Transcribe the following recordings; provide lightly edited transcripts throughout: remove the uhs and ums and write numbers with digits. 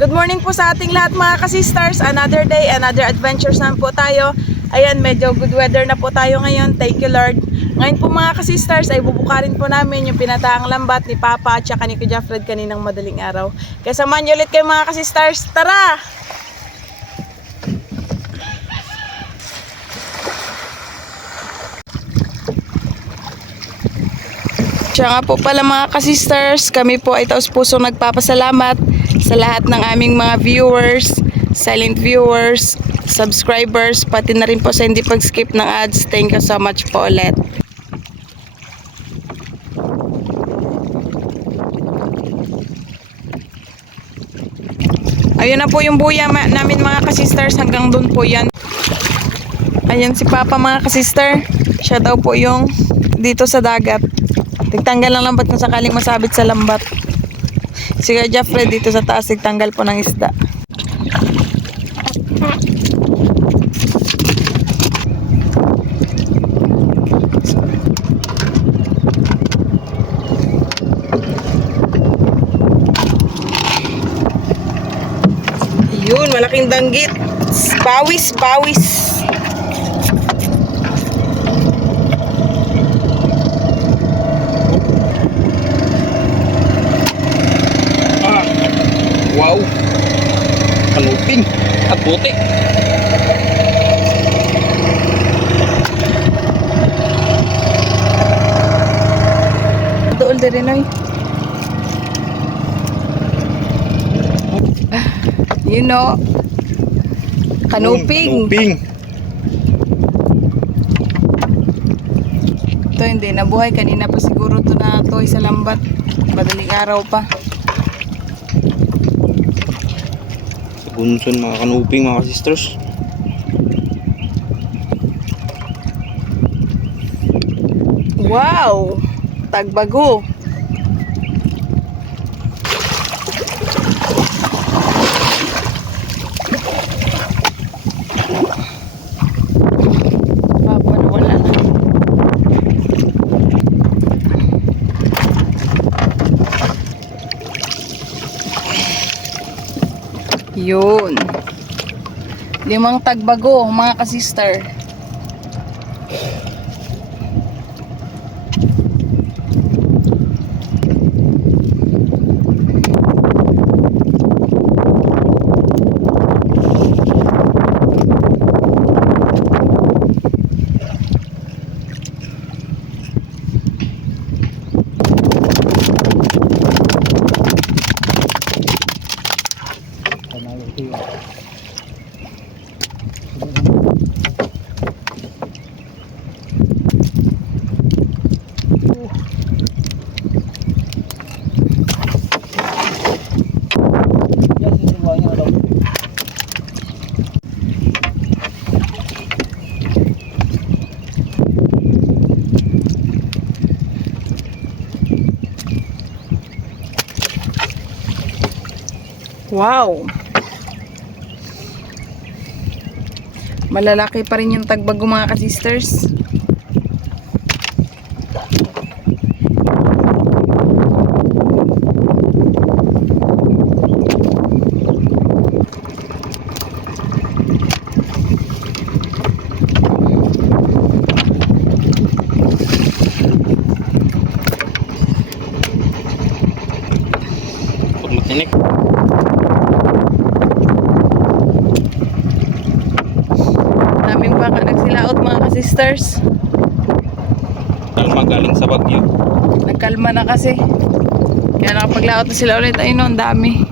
Good morning po sa ating lahat mga ka-sisters. Another day, another adventures naman po tayo. Ayan, medyo good weather na po tayo ngayon. Thank you Lord. Ngayon po mga ka-sisters ay bubukarin po namin yung pinataang lambat ni Papa at saka ni Kuya Fred kaninang madaling araw. Kaya samahan niyo ulit kayo mga ka-sisters. Tara! Siya nga po pala mga ka-sisters, kami po ay taos-pusong nagpapasalamat sa lahat ng aming mga viewers, silent viewers, subscribers, pati na rin po sa hindi pag-skip ng ads. Thank you so much po ulit. Ayun na po yung buya namin mga ka-sisters, hanggang doon po yan. Ayan si Papa mga ka-sister, siya daw po yung dito sa dagat. Tigtanggal ng lambat kung sakaling masabit sa lambat. Si Kuya Fred dito sa taas, tigtanggal po ng isda. Yun, malaking danggit. Bawis, bawis. Wow, kanuping at puti. Dool din rin. You know, kanuping. Kanuping. Ito hindi nabuhay, kanina pa siguro ito na toy sa lambat. Madaling araw pa. Bunson mga kanuping mga sisters. Wow! Tagbago. Papa na wala na. Yun. 5 tagbago mga ka-sister. Wow! Malalaki pa rin yung tagbago mga ka-sisters. Pag matinik. Daming baka nagsilaot mga ka-sisters. Kalma galing sa Bagyo. Nagkalma na kasi. Kaya nakapaglaot na sila ulit. Ayun, ang dami.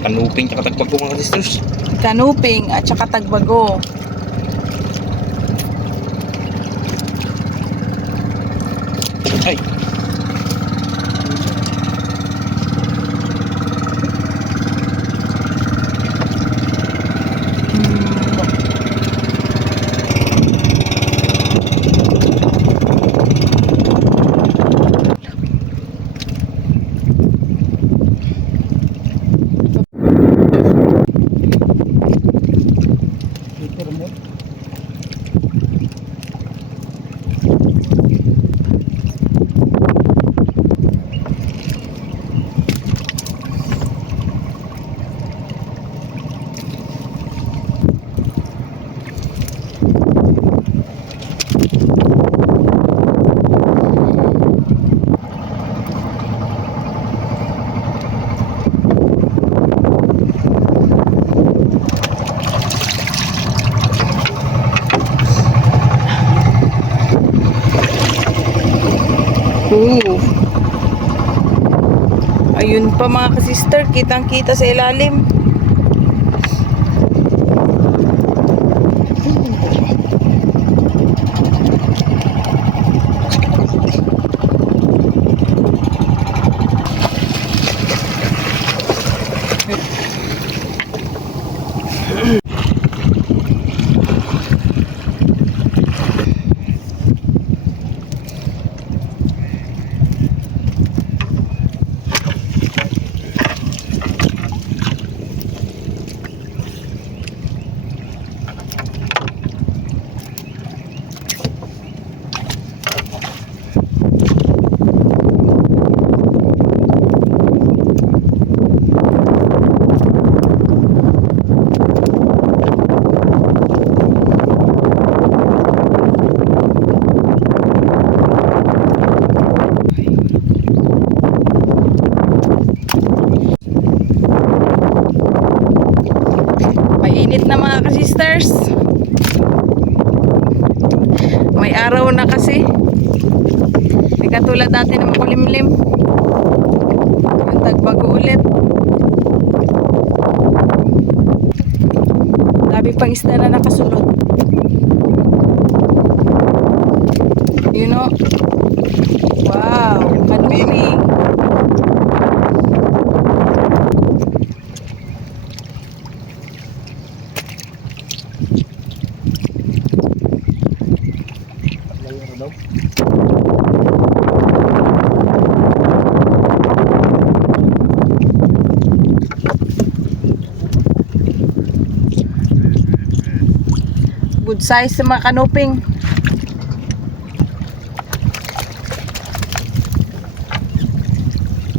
Kanuping tsaka tagbago mga sisters. Kanuping at saka tagbago. Ay. Ooh. Ayun pa mga ka-sister, kitang-kita sa ilalim. Mainit na mga ka-sisters. May araw na kasi. Hindi katulad natin na makulimlim. Yung tagbago ulit. Dami pang isda na nakasunod. You know? Wow! Kanuping! Good size sa mga kanuping.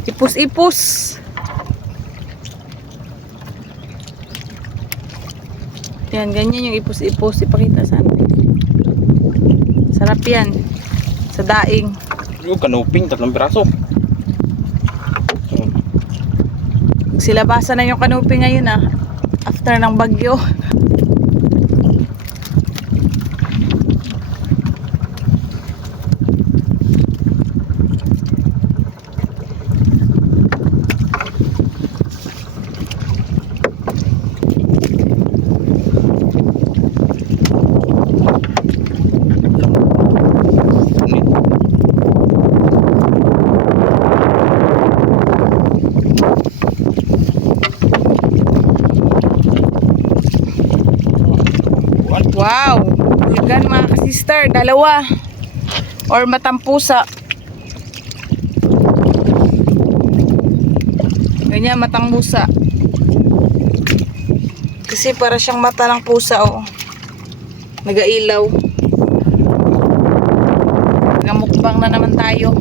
Ipus-ipus. Yan, ganyan yung ipus-ipus. Ipakita sa atin. Sarap yan. Sa daing. Yung kanuping, 3 piraso. Silabasan na yung kanuping ngayon ah. After ng bagyo. Wow! Bulgan mga ka-sister, dalawa. Or matampusa. Ganyan, matang pusa. Kasi para siyang mata ng pusa, oh. Nagailaw. Nagamukbang na naman tayo.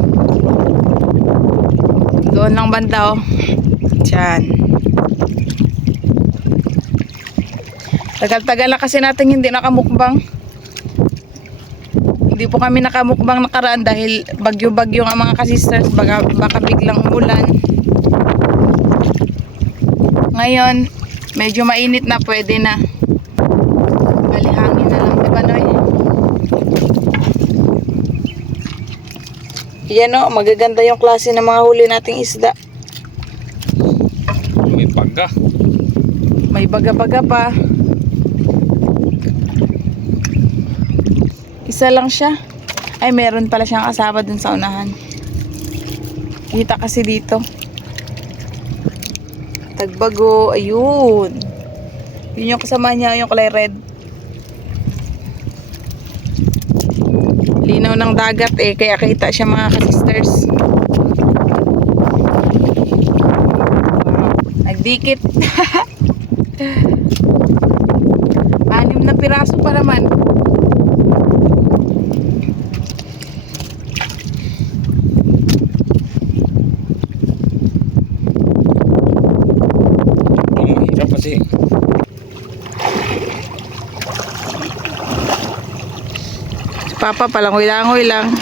Doon lang banda, oh. Diyan. Tagal-tagal na kasi natin hindi nakamukbang. Hindi po kami nakamukbang nakaraan dahil bagyo-bagyo nga mga ka-sisters. Baka biglang umulan. Ngayon, medyo mainit na, pwede na. Balihangin na lang, diba Noy? Yan o, magaganda yung klase ng mga huli nating isda. May baga. May baga-baga pa. Isa lang siya. Ay, meron pala siyang kasama dun sa unahan. Kita kasi dito. Tagbago. Ayun. Yun yung kasama niya, yung kulay red. Linaw ng dagat eh. Kaya kita siya mga ka-sisters. Nagdikit. 6 na piraso pa naman. Mahirap kasi. Si Papa palangoy-langoy lang.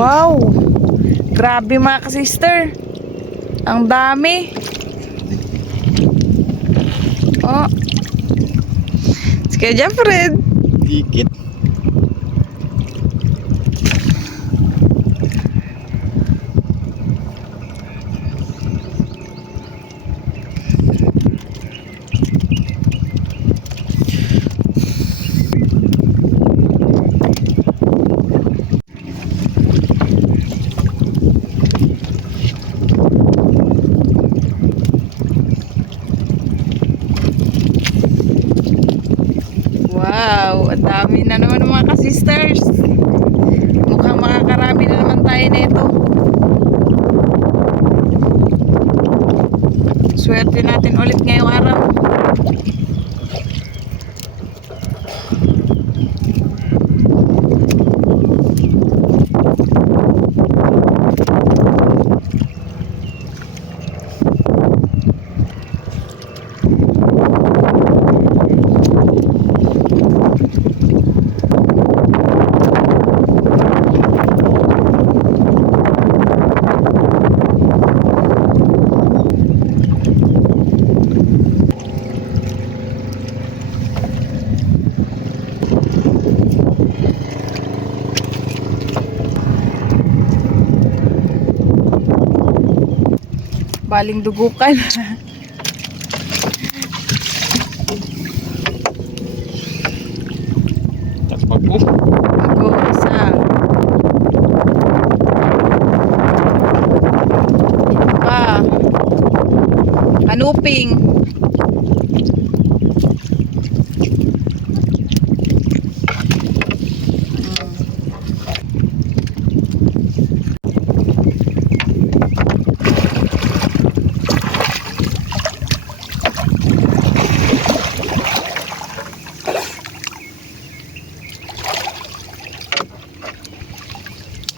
Wow! Grabe mga ka-sister. Ang dami. Oh. Sige, Jeffred. Dikit. Wow, ang dami na naman ng mga ka-sisters. Mukhang makakarami na naman tayo nito. Swerte natin ulit ngayong araw. Baling dugukan. Tapos po. Ako, isa. Ito pa. Kanuping.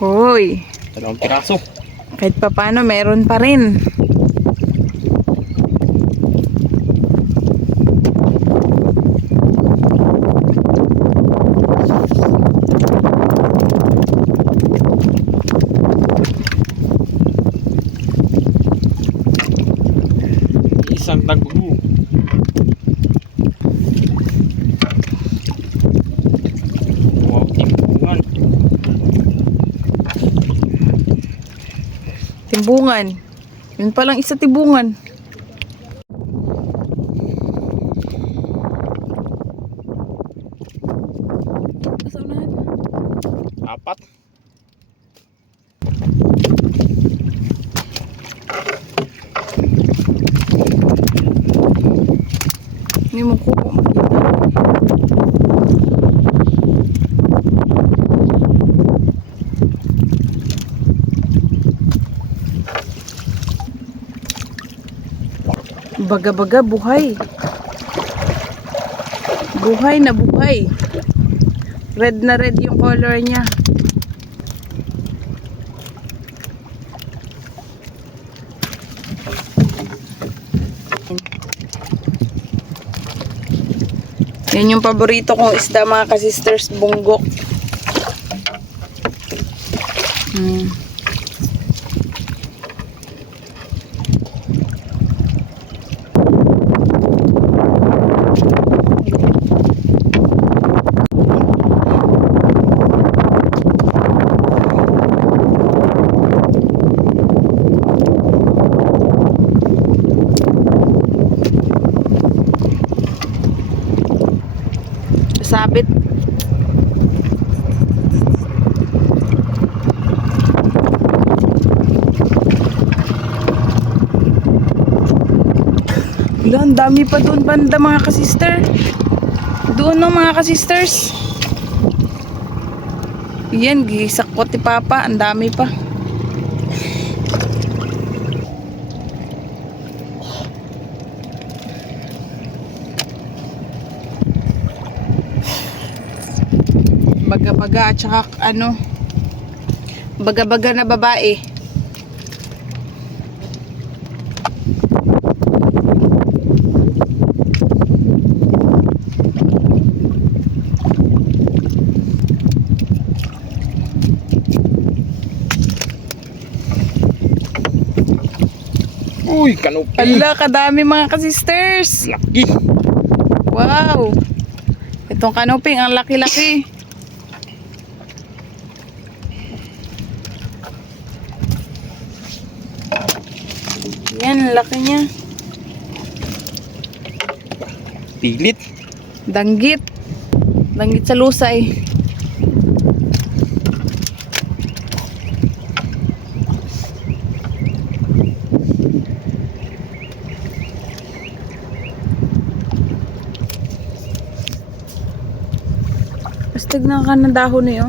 Hoy, 2 piraso. kahit pa paano meron pa rin. Isang tago. Wow, timpungan. Timbungan. Yun palang isa tibungan. Pasaunahan. 4. Hindi mo ko makita. Baga-baga, buhay. Buhay na buhay. Red na red yung color niya. Yan yung paborito kong isda mga ka-sisters, bunggok. Sabit. Wala, ang dami pa doon banda mga ka-sister. Doon no mga ka-sisters. Yan, gisakot ni Papa. Ang dami pa. Baga-baga at saka ano, baga-baga na babae. Uy, kanupi. Ala, kadami mga ka-sisters. Laki. Wow. Itong kanuping, ang laki-laki. Yan, laki niya. Pilit. Danggit. Danggit sa lusay. Pastig na ka ng dahon niyo.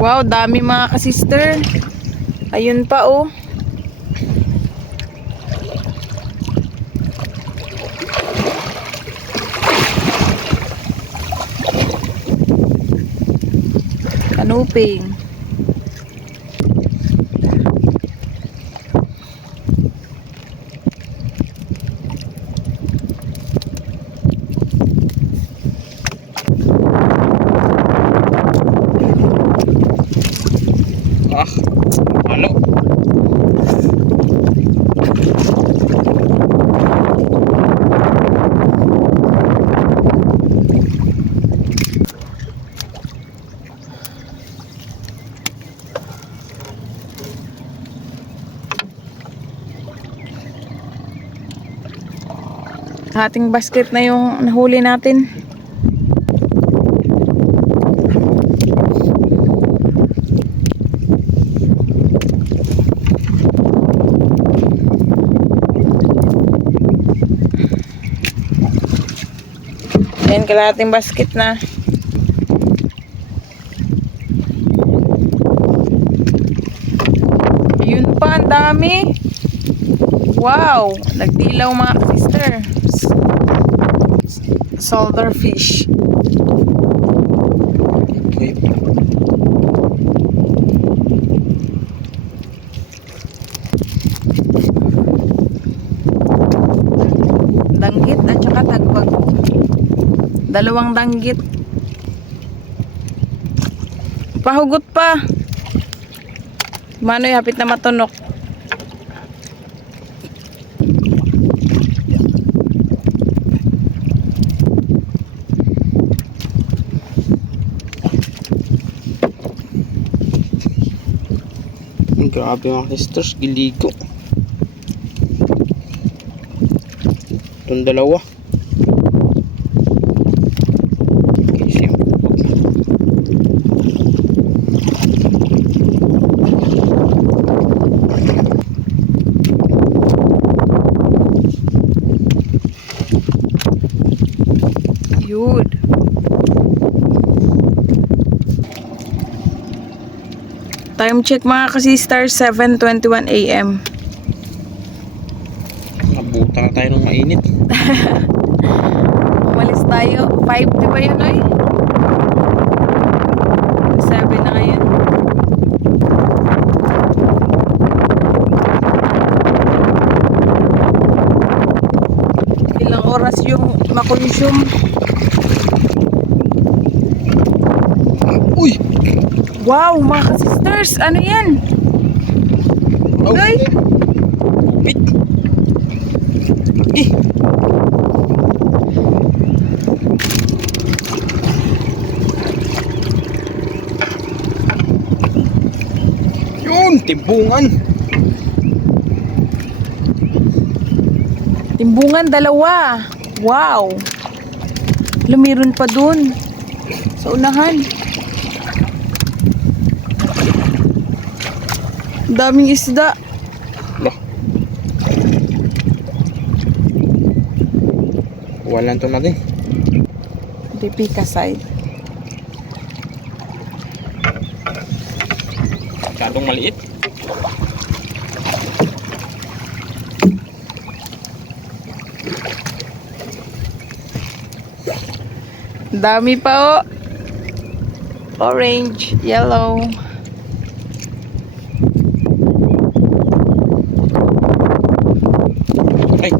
Wow, dami mga ka-sister. Ayun pa oh. Kanuping. Ah, halo. Ating basket na yung nahuli natin. Ayan, kalahating basket na. Ayun pa, ang dami. Wow, nagdilaw mga sister. Saltwater fish. Okay. Danggit at saka tagbag. Dalawang danggit. Pahugot pa. Manoy, hapit na matunok. Grabe mga sisters, giligo. Itong dalawa. Okay, simple. Yun. Time check mga ka-sister, 7:21 AM. Nabuta na tayo ng mainit. Umalis tayo. 5, di ba yun, oy? 7 na ngayon. Ilang oras yung makonsume? Uy! Wow, mga ka-sisters, ano yan? Oh, Uy! bit! Eh! Yun! Timbungan! Timbungan, dalawa. Wow! Lumiron pa dun. Sa unahan. Daming isda. Lah. Walan to natin. Pipika side. Masyadong maliit. Dami pa oh. Orange, yellow. Ay.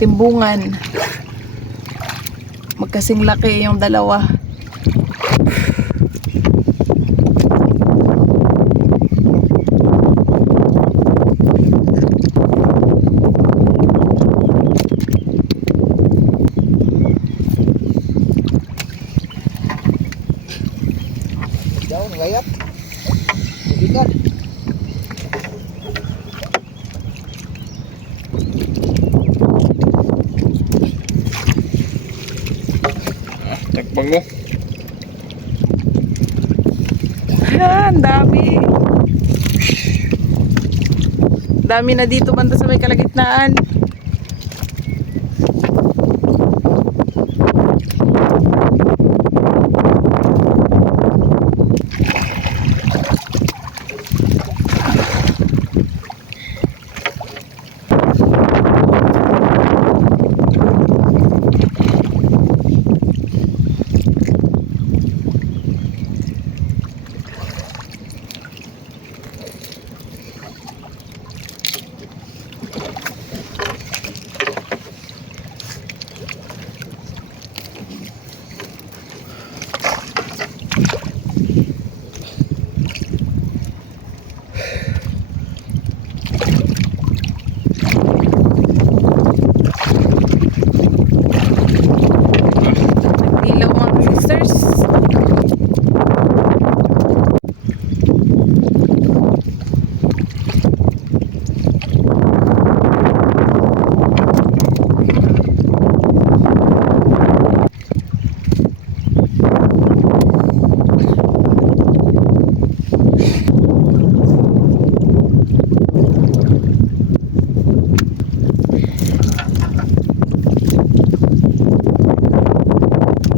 Timbungan. Magkasing laki yung dalawa. Daw, ngayat. Bibigat. Takbang mo. Ah, ang dami. Dami na dito banda sa may kalagitnaan. Ilaw mga sisters.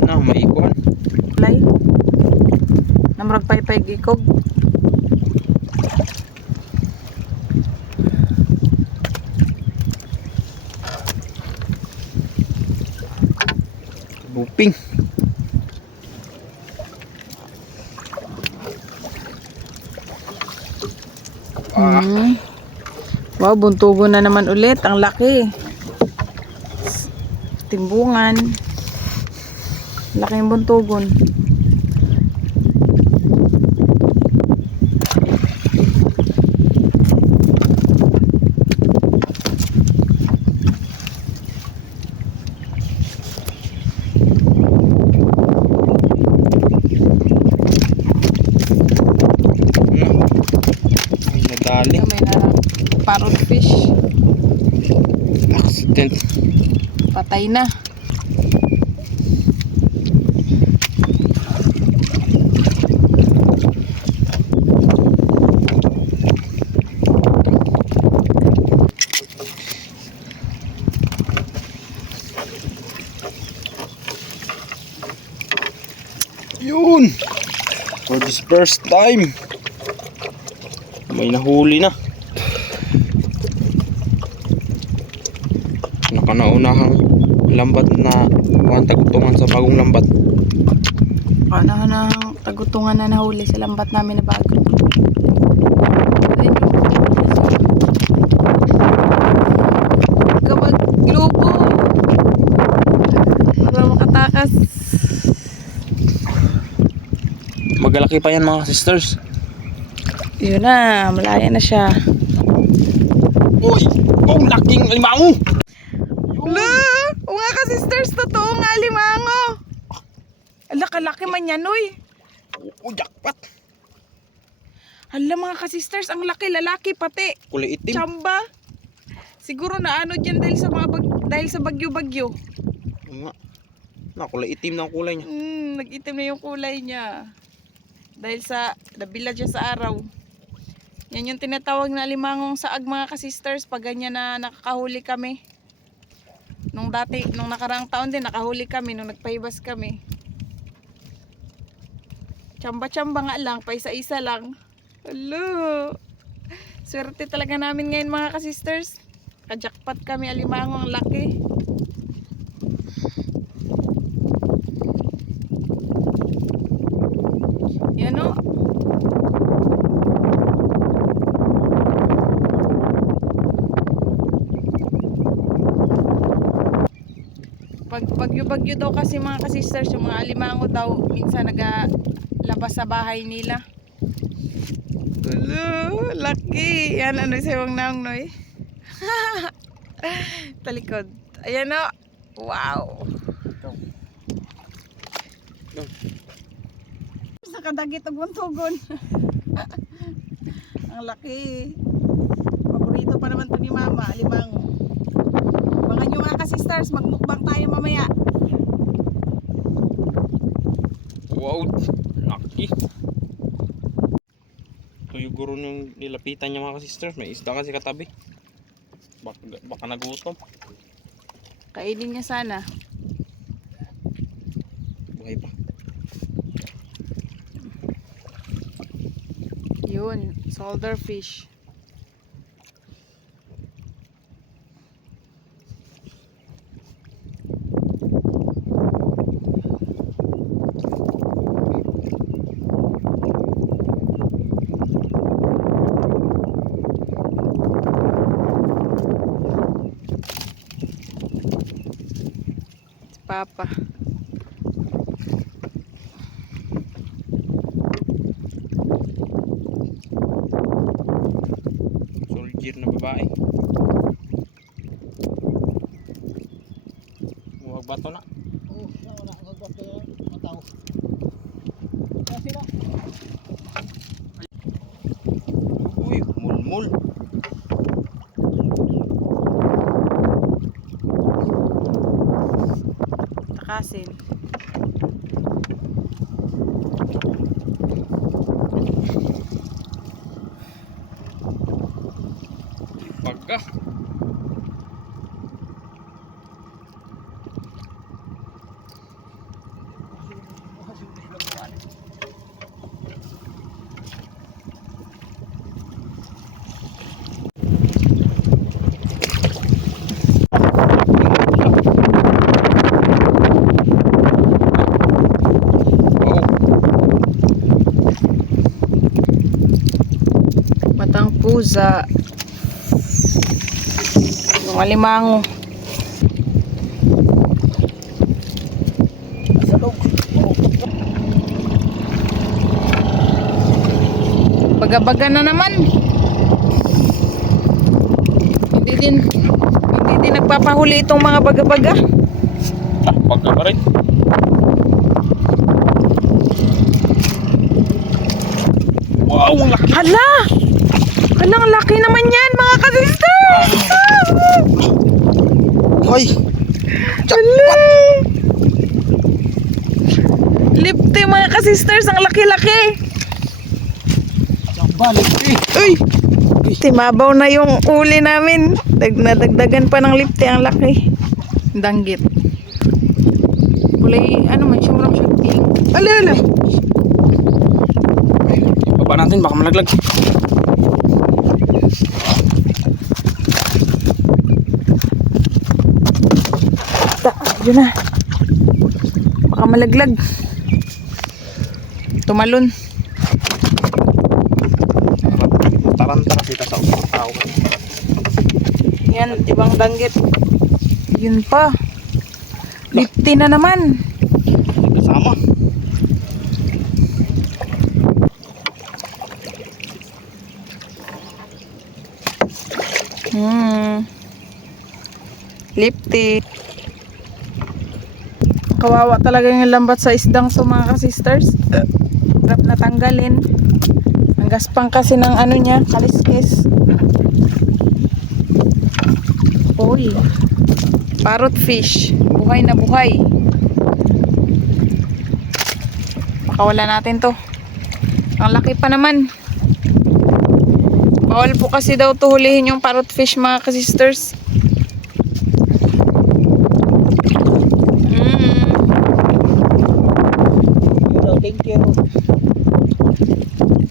Na, may ikuan. Lay. Namurag paypay gikog. Buping. Hmm. Wow, buntugon na naman ulit. Ang laki. Timbungan. Laki yung buntugon. May nadali. May na parrot fish. Accident. Patay na. Yun. For this first time. May nahuli na. Nakanaunahang lambat na tagutungan sa bagong lambat. Ano na tagutungan na nahuli sa lambat namin na bago. Kapag globo para makatakas. Magalaki pa yan mga sisters. Yun na, malaya na siya. Uy! Oh, laking alimango! Lo! O nga ka sisters, totoo nga limango. Ala, kalaki man yan, uy. Oh, jackpot! Hala mga ka-sisters, ang laki, lalaki pati. Kulay itim. Chamba. Siguro na ano dyan dahil sa mga dahil sa bagyo-bagyo. Oo nga. Na, kulay itim na ang kulay niya. Nag-itim na yung kulay niya. Dahil sa nabilad siya sa araw. Yan yung tinatawag na limangong saag mga ka-sisters pag ganyan na nakakahuli kami. Nung Nung nakaraang taon din, nakahuli kami, nung nagpahibas kami. Tsamba-tsamba nga lang, paisa-isa lang. Hello! Swerte talaga namin ngayon mga ka-sisters. Kajakpat kami, alimango, ang laki. Yan o. Pag bagyo-bagyo daw kasi mga ka-sisters, yung mga alimango daw, minsan nagalabas sa bahay nila. Hello, laki. Yan, ano siya wang naong noy. Talikod. Ayan o. Wow. Sa kadagit og buntugon. Ang laki. Paborito pa naman to ni Mama, alimango. Mga nyo mga ka-sisters, magmukbang tayo mamaya. Wow, laki. Ito yung guro yung nilapitan niya mga sisters. May isda kasi katabi. Baka nagutom. Kainin niya sana. Buhay pa. Yun, solder fish. Papa. Soldier na babae. Huwag bato na. Uy, mulmul. Takasin. Pagka. Matang pusa. Yung alimango. Baga-baga na naman. Hindi din nagpapahuli itong mga baga-baga. Pagka pa rin. Wow, ang laki. Hala! Hala, ang laki naman yan mga ka-sisters! Hoy! Hala! Lipte mga ka-sisters, ang laki-laki! Uy! Timabaw na yung uli namin. Nadagdagan pa ng lipte, ang laki. Danggit. Kulay, ano man, siyang pink. Ala! Baba natin, baka malaglag. Yun na. Baka malaglag. Tumalon. Taranta kasi sa usang tao. Yan, ibang danggit. Yun pa. Lipti na naman. Kasama. Lipti. Kawawa talaga yung lambat sa isdang to mga ka-sisters. Hirap na tanggalin. Ang gaspang kasi ng ano niya, kaliskis. Uy. Parrot fish. Buhay na buhay. Pakawala natin to. Ang laki pa naman. Bawal po kasi daw to hulihin yung parrot fish mga ka-sisters.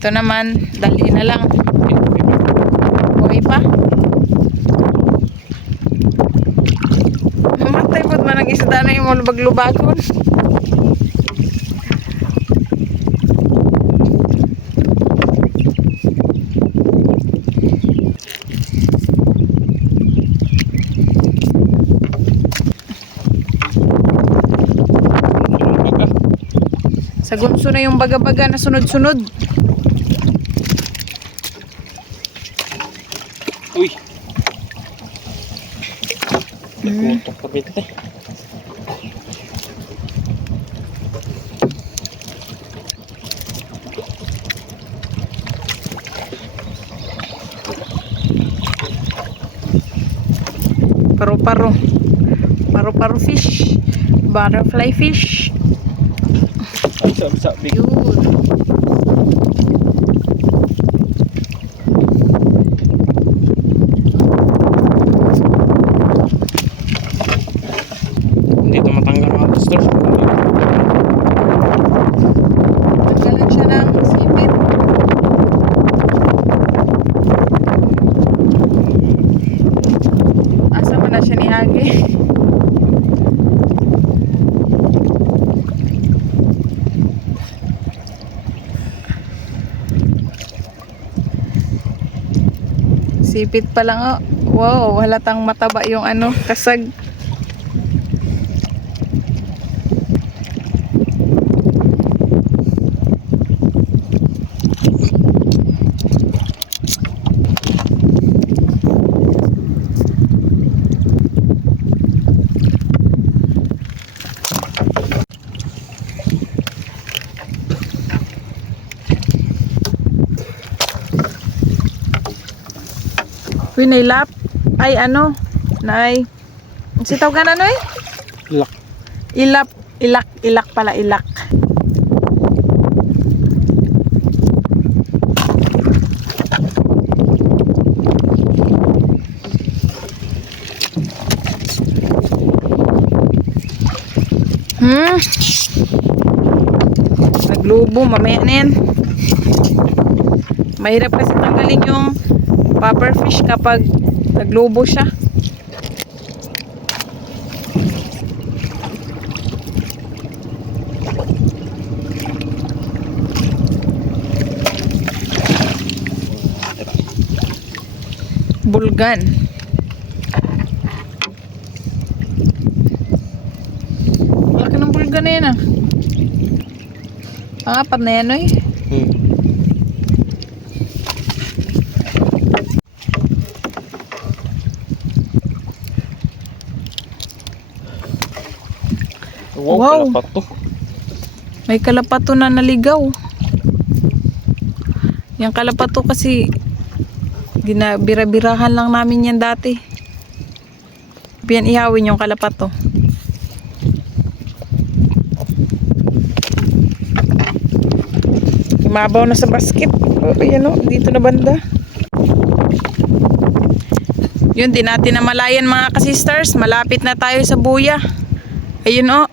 Ito naman, dali na lang. Buhay pa. Mamatay po man ang isda na yung lubag-lubagon. Sa gunso na yung baga-baga na sunod-sunod. Uy! Nagkutok pa binte. Paru-paro. Paru-paro fish. Butterfly fish. Bisa big. Yun. Hindi ito matanggal mga sisters. Nagkalan siya ng sipit. Asa mo na siya ni Hagi? Sipit pa lang oh. Wow, halatang mataba yung ano, kasag. Uy, nailap. Ay, ano? Nay. Sitaw ka na, no eh? Ilak. Ilap. Ilak. Ilak pala, ilak. Naglubo, mamaya na yan. Mahirap kasi tanggalin yung popper fish kapag naglubo siya. Bulgan. Laki ng bulgan na yan ah. Apat na yan oy. Wow, kalapato. May kalapato na naligaw. Yung kalapato kasi ginabira-birahan lang namin yan dati. Piyan ihawin yung kalapato. Mabaw na sa basket. Oh, ayan o, dito na banda. Yun, di natin namalayan mga kasisters. Malapit na tayo sa buya. Ayun o.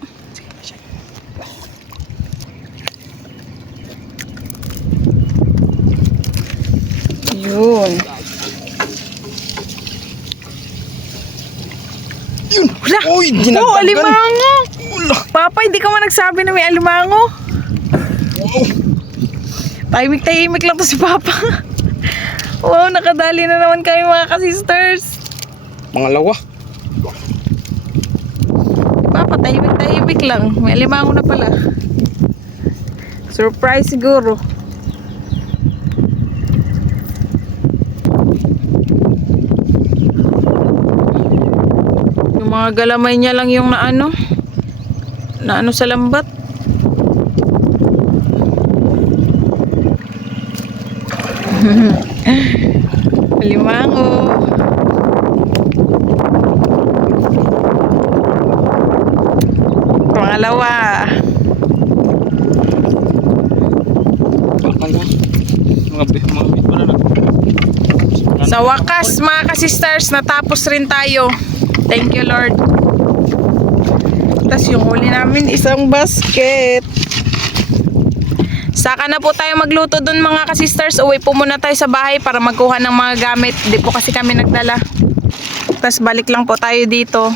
Yun. Yun! Wala! Uy! Dinagdagan! Oh, alimango! Wala! Papa, hindi ka man nagsabi na may alimango. Wow! Tahimik-tahimik lang to si Papa. Wow, nakadali na naman kami mga kasisters. Pangalawa. Papa, tahimik-tahimik lang. May alimango na pala. Surprise siguro. Yung mga galamay niya lang yung naano sa lambat. Alimango. Pangalawa. Mga bit pala na. Sa wakas mga kasisters, natapos rin tayo. Thank you Lord. Tapos yung huli namin isang basket. Saka na po tayo magluto dun mga ka-sisters. Uwi po muna tayo sa bahay para magkuha ng mga gamit. Di po kasi kami nagdala. Tapos balik lang po tayo dito.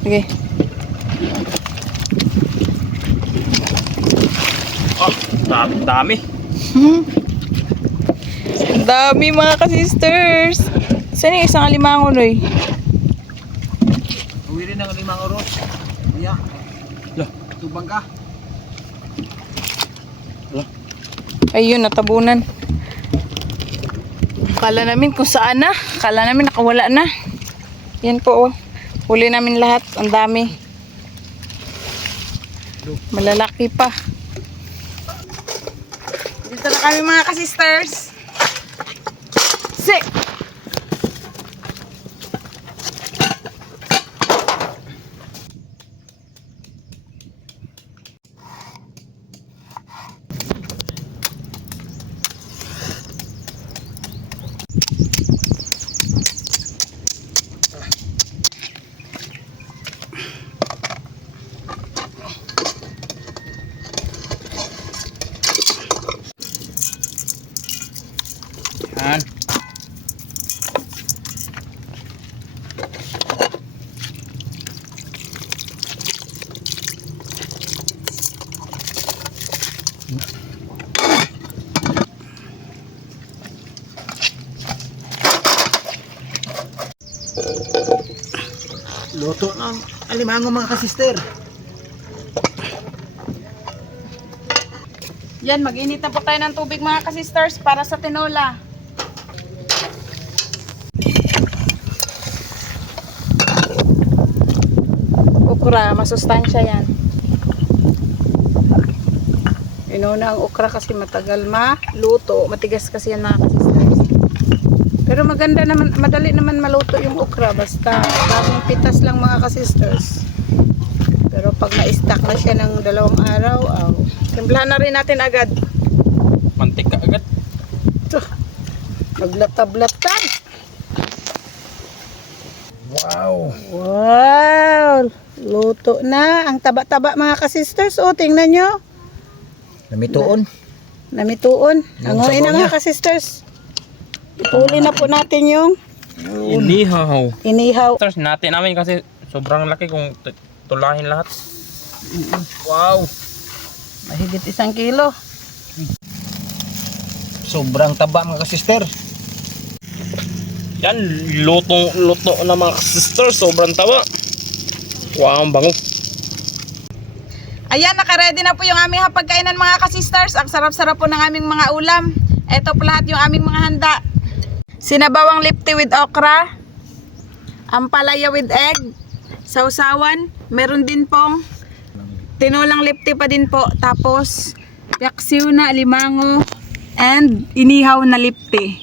Okay. Ah, dami. Ang dami mga ka-sisters. Saan yung isang alimango, Roy? Uwi rin ng 5 oras. Iya. Lah. Tubang ka. Ayun, natabunan. Kala namin kung saan na. Kala namin nakawala na. Yan po, oh. Huli namin lahat. Ang dami. Malalaki pa. Dito na kami mga ka-sisters. Sit! Yan. Luto ng alimango mga kasister. Yan, mag-init na po tayo ng tubig mga ka-sisters para sa tinola. Okra, masustansya yan. Inuna ang okra kasi matagal maluto. Matigas kasi yan mga ka-sisters. Pero maganda naman, madali naman maluto yung okra. Basta bagong pitas lang mga ka-sisters. Pero pag na-stack na siya ng 2 araw, timplahan na rin natin agad. Mantika agad. Maglatab-latab. Wow. Wow! Luto na. Ang taba-taba mga ka-sisters. O, tingnan nyo. Namituon. Namituon. Yung Anguin na sabaw niya. mga ka-sisters. Ipuli na po natin yung Inihaw. inihaw. Sisters, natin namin kasi sobrang laki kung tulahin lahat. Wow. Mahigit 1 kilo. Sobrang taba mga kasister. Yan, luto na mga sisters, sobrang taba. Wow, ang bango. Ayan, nakaready na po yung aming hapagkainan mga ka-sisters. Ang sarap-sarap po ng aming mga ulam. Ito po lahat yung aming mga handa. Sinabawang lipti with okra. Ampalaya with egg. Sausawan. Meron din pong tinulang lipti pa din po. Tapos, yaksiw na alimango. And inihaw na lipti.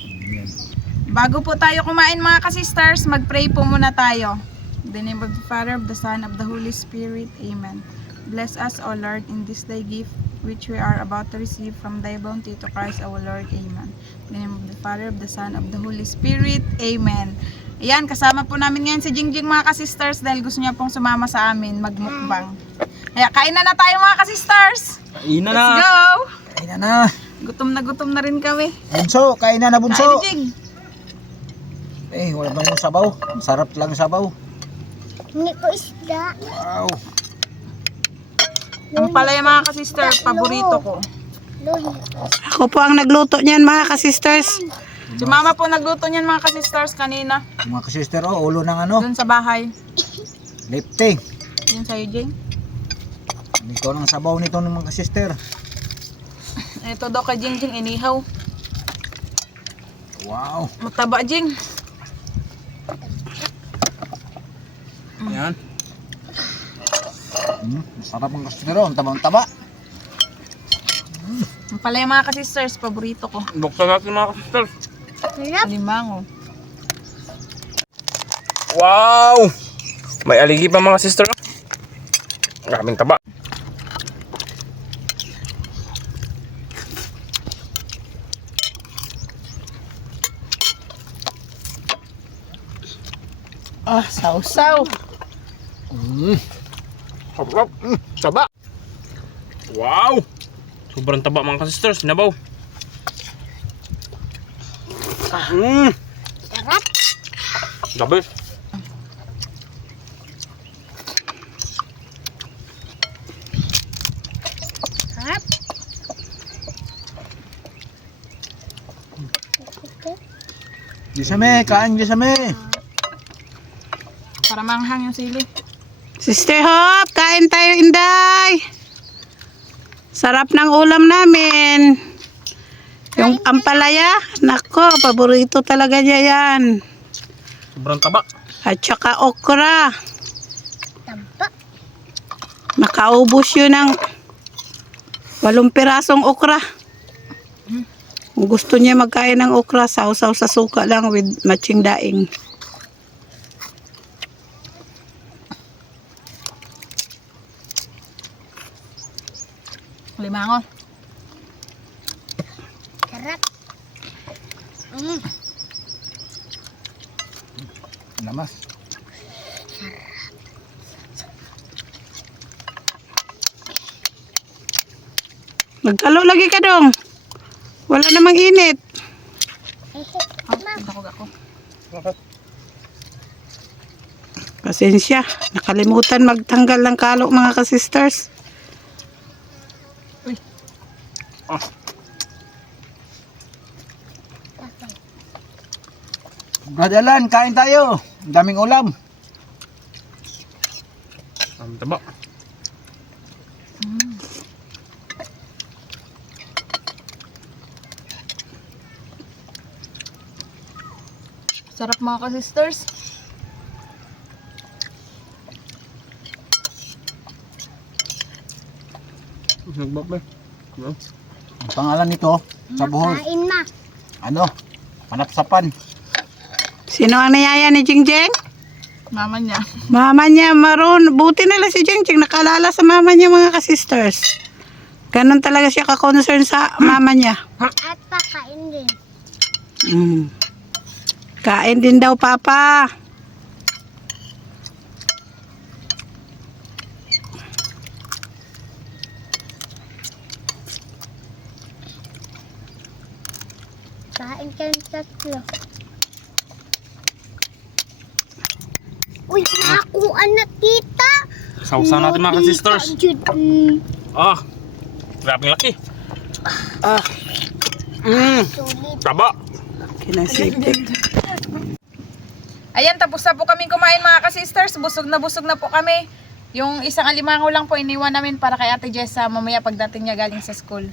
Bago po tayo kumain mga ka-sisters, mag-pray po muna tayo. In the name of the Father, of the Son, of the Holy Spirit. Amen. Bless us, O Lord, in this thy gift, which we are about to receive from thy bounty to Christ our Lord. Amen. In the name of the Father, of the Son, of the Holy Spirit. Amen. Ayan, kasama po namin ngayon si Jingjing mga ka-sisters dahil gusto niya pong sumama sa amin, magmukbang. Kaya kain na tayo mga ka-sisters. Kain na. Let's go! Kain na. Gutom na rin kami. Bunso, kain na bunso. Kain, Jing. Eh, wala bang sabaw? Masarap lang sabaw. Hindi ko isda. Wow. Ang palaya mga ka-sister, paborito ko. Lolo. Ako po ang nagluto niyan mga ka-sisters. Si mama po nagluto niyan mga ka-sisters kanina. Mga kasister, oh, ulo ng ano? Doon sa bahay. Lipting. Yun sa'yo, Jing. Ito lang sabaw nito ng mga kasister. Ito daw kay Jingjing, inihaw. Wow. Mataba, Jing. Yan. Masarap ang kasister, oh. Ang tabang-taba. Ang palaya mga ka-sisters, paborito ko. Buksan natin mga sisters. Sarap. Limango. Wow! May aligi pa mga sister. Maraming taba. Ah, sausaw. Sarap. Taba. Wow! Sobrang taba mga ka-sisters. Sinabaw. Sarap. Gabi. Sarap. Di sa me, kain di sa me. Para manghang yung sili. Sister Hop, kain tayo, Inday. Sarap ng ulam namin. Yung ampalaya, nako, paborito talaga niya yan. Sobrang taba. At saka okra. Taba. Nakaubos yun ng 8 pirasong okra. Kung gusto niya magkain ng okra, sausaw sa suka lang with matching daing. Limango. Sarap. Lamas. Magkalo lagi ka dong. Wala namang init. Dakog ako. Pasensya, nakalimutan magtanggal ng kalo mga ka-sisters. Brother Alan, kain tayo. Ang daming ulam. Ang taba. Sarap mga ka-sisters. Nagbaba. Ang pangalan nito, sa buhol, Kain ma. ano? Panapsapan. Sino ang niyaya ni Jingjeng? Mama niya. Mama niya, maroon. Buti nila si Jingjeng, nakalala sa mama niya mga ka-sisters. Ganon talaga siya ka-concern sa mama niya. At pakain din. Kain din daw, Papa. Kain kayong tatlo. Uy, nakuha na tita. Sausaw natin mga ka-sisters. Ah, grabing laki. Sulit. Taba. Kinasipik. Ayan, tapos na po kaming kumain mga ka-sisters. Busog na po kami. Yung isang alimango lang po iniwan namin para kay Ate Jessa mamaya pagdating niya galing sa school.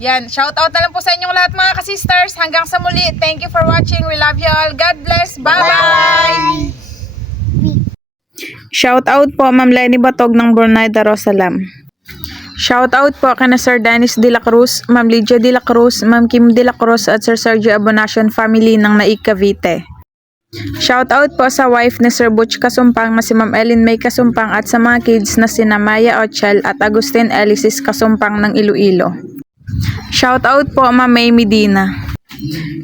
Yan, shout out na lang po sa inyong lahat mga ka-sisters. Hanggang sa muli. Thank you for watching. We love you all. God bless. Bye-bye! Shout out po Ma'am Lenny Batog ng Brunei Darussalam. Shout out po kay Sir Dennis De La Cruz, Ma'am Lydia De La Cruz, Ma'am Kim De La Cruz at Sir Sergio Abonacion family ng Naik Cavite. Shout out po sa wife ni Sir Butch Kasumpang na si Ma'am Ellen May Kasumpang at sa mga kids na sina Maya Ochel at Agustin Elisis Kasumpang ng Iloilo. Shout out po Ma'am May Medina.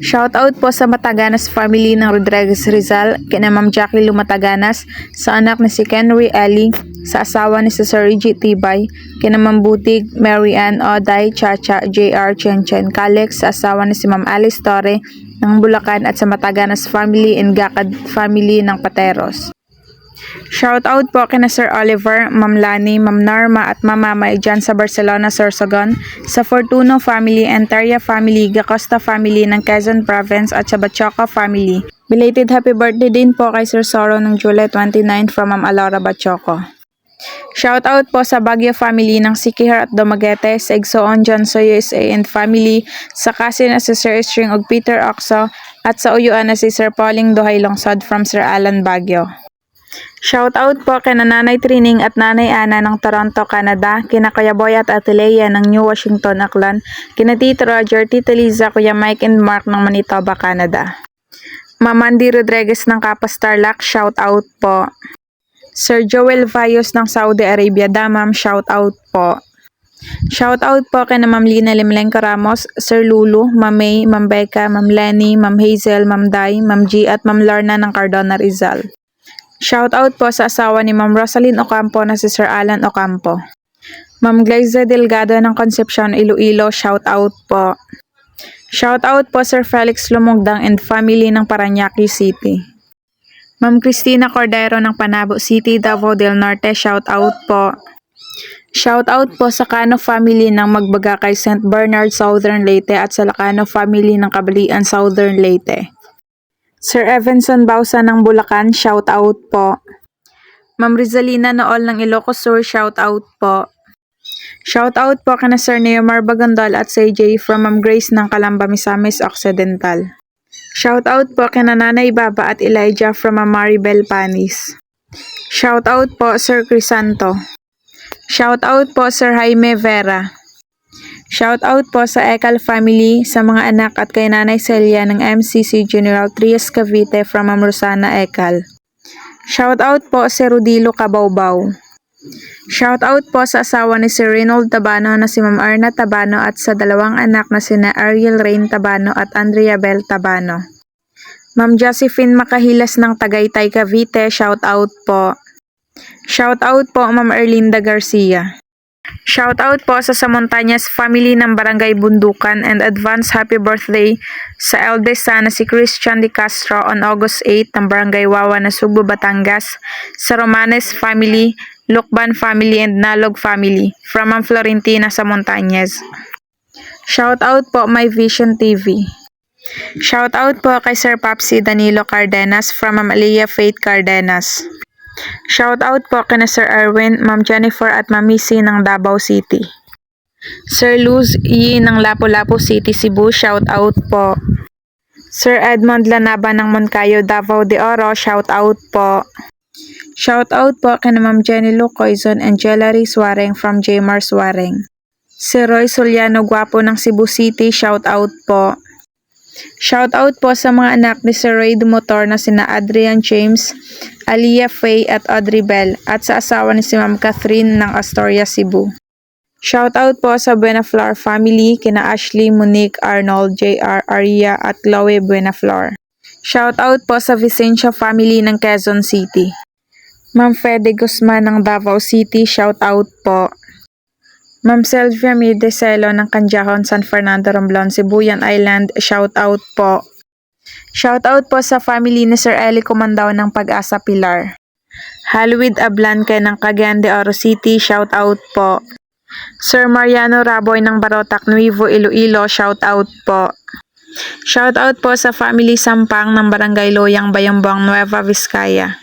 Shout out po sa Mataganas family ng Rodriguez Rizal, kina Ma'am Jackie Lumataganas, sa anak ni si Kenry Ellie, sa asawa ni si Sir Reggie Tibay, kina Ma'am Butig, Mary Ann, Oday, Chacha, JR, Chen Kalex, sa asawa ni si Ma'am Alice Torre ng Bulacan at sa Mataganas family and Gakad family ng Pateros. Shout out po kina Sir Oliver, Ma'am Lani, Ma'am Norma at Ma'am Mama dyan sa Barcelona, Sorsogon, sa Fortuno family and Teria family, Gacosta family ng Quezon Province at sa Bachoca family. Belated happy birthday din po kay Sir Soro ng July 29 from Ma'am Alora Bachoco. Shout out po sa Baguio family ng Sikihar at Dumaguete, sa Igsoon, Johnso, USA and family, sa Kasin na si Sir String og Peter Oxo at sa Uyuan na si Sir Pauling Duhay Longsod from Sir Alan Baguio. Shout out po kay Nanay Trining at Nanay Ana ng Toronto, Canada, kina Kuya Boy at Ate Leia ng New Washington, Aklan, kina Tito Roger, Tita Liza, Kuya Mike and Mark ng Manitoba, Canada. Ma'am Andy Rodriguez ng Kapas Tarlac, shout out po. Sir Joel Vayos ng Saudi Arabia, Damam, shout out po. Shout out po kay Ma'am Lina Limlengco Ramos, Sir Lulu, Ma'am May, Ma'am Becca, Ma'am Lenny, Ma'am Hazel, Ma'am Day, Ma'am G at Ma'am Lorna ng Cardona, Rizal. Shout out po sa asawa ni Ma'am Rosalyn Ocampo na si Sir Alan Ocampo. Ma'am Gleiza Delgado ng Concepcion, Iloilo, shout out po. Shout out po Sir Felix Lumugdang and family ng Parañaque City. Ma'am Cristina Cordero ng Panabo City, Davao del Norte, shout out po. Shout out po sa Cano family ng Magbagakay, St. Bernard, Southern Leyte at sa Lacano family ng Kabalian, Southern Leyte. Sir Evanson Bausa ng Bulacan, shout out po. Ma'am Rizalina Nool ng Ilocos Sur, shout out po. Shout out po kana Sir Neomar Bagandal at CJ from Ma'am Grace ng Calamba, Misamis Occidental. Shout out po kina Nanay Baba at Elijah from Ma'am Maribel Panis. Shout out po Sir Crisanto. Shout out po Sir Jaime Vera. Shout out po sa Ekal family, sa mga anak at kay Nanay Celia ng MCC General Trias Cavite from Ma'am Rosana Ekal. Shout out po si Rudilo Cabawbaw. Shout out po sa asawa ni Sir Reynold Tabano na si Ma'am Arna Tabano at sa dalawang anak na sina Ariel Rain Tabano at Andrea Bel Tabano. Ma'am Josephine Makahilas ng Tagaytay Cavite, shout out po. Shout out po Ma'am Erlinda Garcia. Shout out po sa Samontañas family ng Barangay Bundukan and advance happy birthday sa eldest son na si Christian De Castro on August 8 ng Barangay Wawa na Subo, Batangas, sa Romanes family, Lukban family and Nalog family from Ma'am Florentina Samontañas. Shout out po My Vision TV. Shout out po kay Sir Papsi Danilo Cardenas from Ma'am Aliyah Faith Cardenas. Shout out po kina Sir Erwin, Ma'am Jennifer at Ma'am Missy ng Davao City. Sir Luz Yi ng Lapu-Lapu City, Cebu, shout out po. Sir Edmond Lanaba ng Moncayo, Davao de Oro, shout out po. Shout out po kina Ma'am Jenny Lucoizon and Jelary Suareng from Jmar Suareng. Si Roy Soliano Guapo ng Cebu City, shout out po. Shout out po sa mga anak ni Sir Ray Dumotor na sina Adrian James, Aliyah Faye at Audrey Bell at sa asawa ni si Ma'am Catherine ng Astoria, Cebu. Shout out po sa Buenaflor family kina Ashley, Monique, Arnold, JR, Aria at Chloe Buenaflor. Shout out po sa Vicencio family ng Quezon City. Ma'am Fede Guzman ng Davao City, shout out po. Ma'am Sylvia Mideselo ng Canjahon, San Fernando, Romblon, Sibuyan Island, shout out po. Shout out po sa family ni Sir Eli Comandao ng Pag-asa Pilar. Halwid Ablanque ng Cagayan de Oro City, shout out po. Sir Mariano Raboy ng Barotac, Nuevo Iloilo, shout out po. Shout out po sa family Sampang ng Barangay Loyang, Bayambang, Nueva Vizcaya.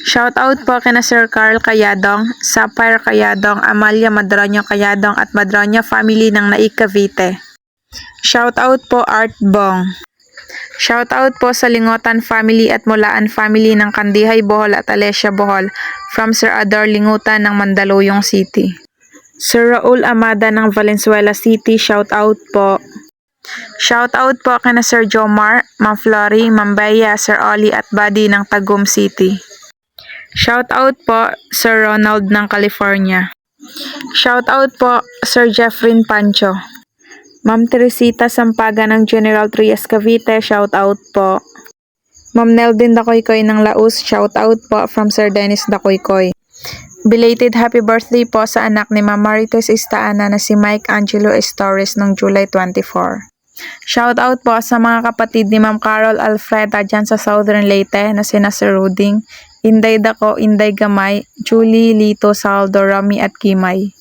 Shout out po kina Sir Carl Kayadong, Sapphire Kayadong, Amalia Madroño Kayadong at Madroño family ng Naik Cavite. Shout out po Art Bong. Shout out po sa Lingotan family at Mulaan family ng Kandihay Bohol at Alesia Bohol from Sir Ador Lingutan ng Mandaluyong City. Sir Raul Amada ng Valenzuela City, shout out po. Shout out po kina Sir Jomar, Ma'am Flory, Ma'am Bea, Sir Oli at Buddy ng Tagum City. Shout out po Sir Ronald ng California. Shout out po Sir Jeffrin Pancho. Ma'am Teresita Sampaga ng General Trias Cavite, shout out po. Ma'am Neldin Dakoykoy ng Laos, shout out po from Sir Dennis Dakoykoy. Belated happy birthday po sa anak ni Ma'am Marites Istaana na si Mike Angelo Estores noong July 24. Shout out po sa mga kapatid ni Ma'am Carol Alfreda dyan sa Southern Leyte na sina Sir Ruding, Inday Dako, Inday Gamay, Julie, Lito, Saldo, Rami at Kimay.